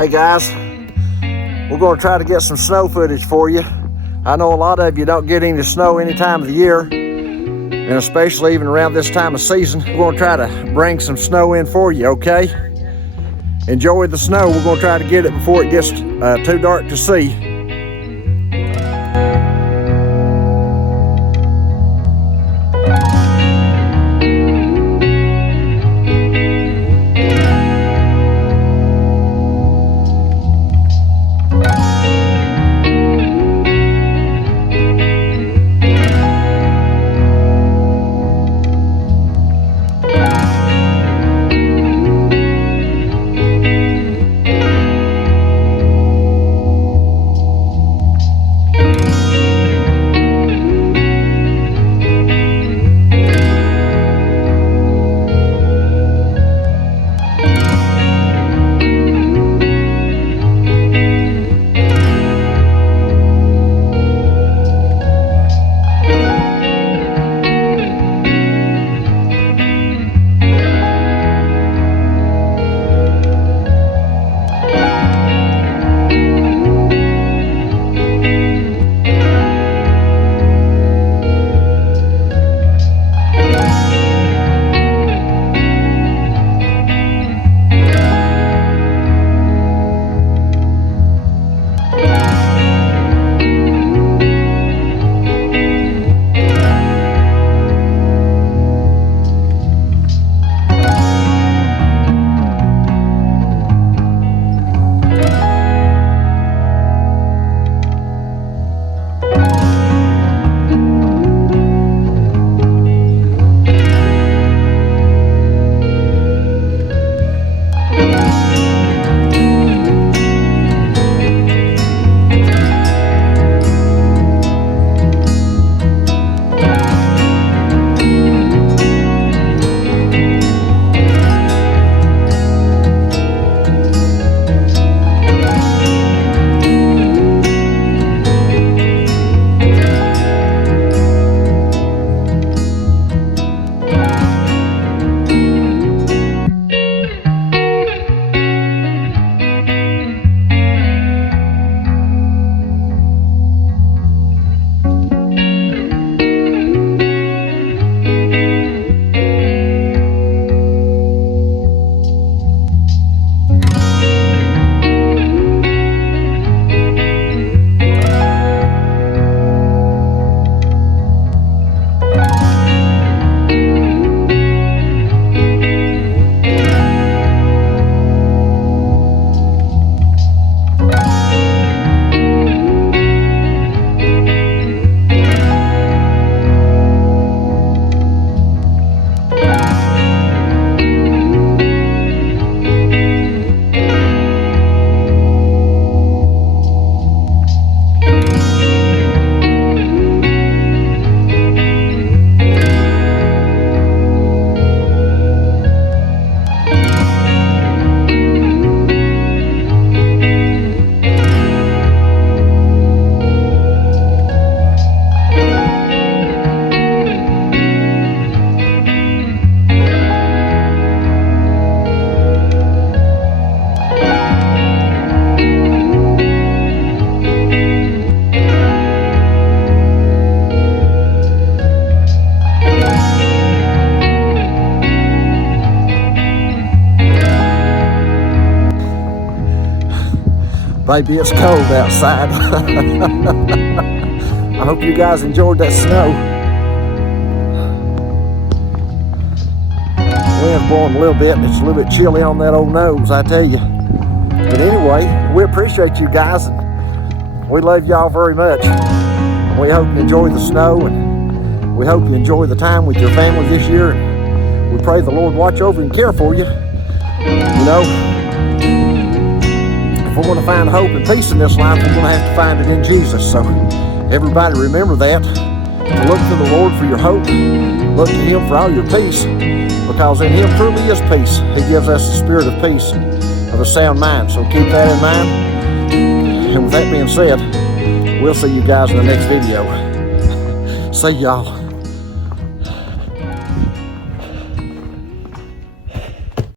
Hey guys, we're going to try to get some snow footage for you. I know a lot of you don't get any snow any time of the year, and especially even around this time of season. We're going to try to bring some snow in for you, okay? Enjoy the snow. We're going to try to get it before it gets too dark to see. Baby, it's cold outside. I hope you guys enjoyed that snow. Wind's blowing a little bit, and it's a little bit chilly on that old nose, I tell you. But anyway, we appreciate you guys, and we love y'all very much. And we hope you enjoy the snow, and we hope you enjoy the time with your family this year. And we pray the Lord watch over and care for you. You know, if we're going to find hope and peace in this life, we're going to have to find it in Jesus. So everybody remember that, to look to the Lord for your hope, look to Him for all your peace, because in Him truly is peace. He gives us the spirit of peace and of a sound mind. So keep that in mind. And with that being said, we'll see you guys in the next video. See y'all.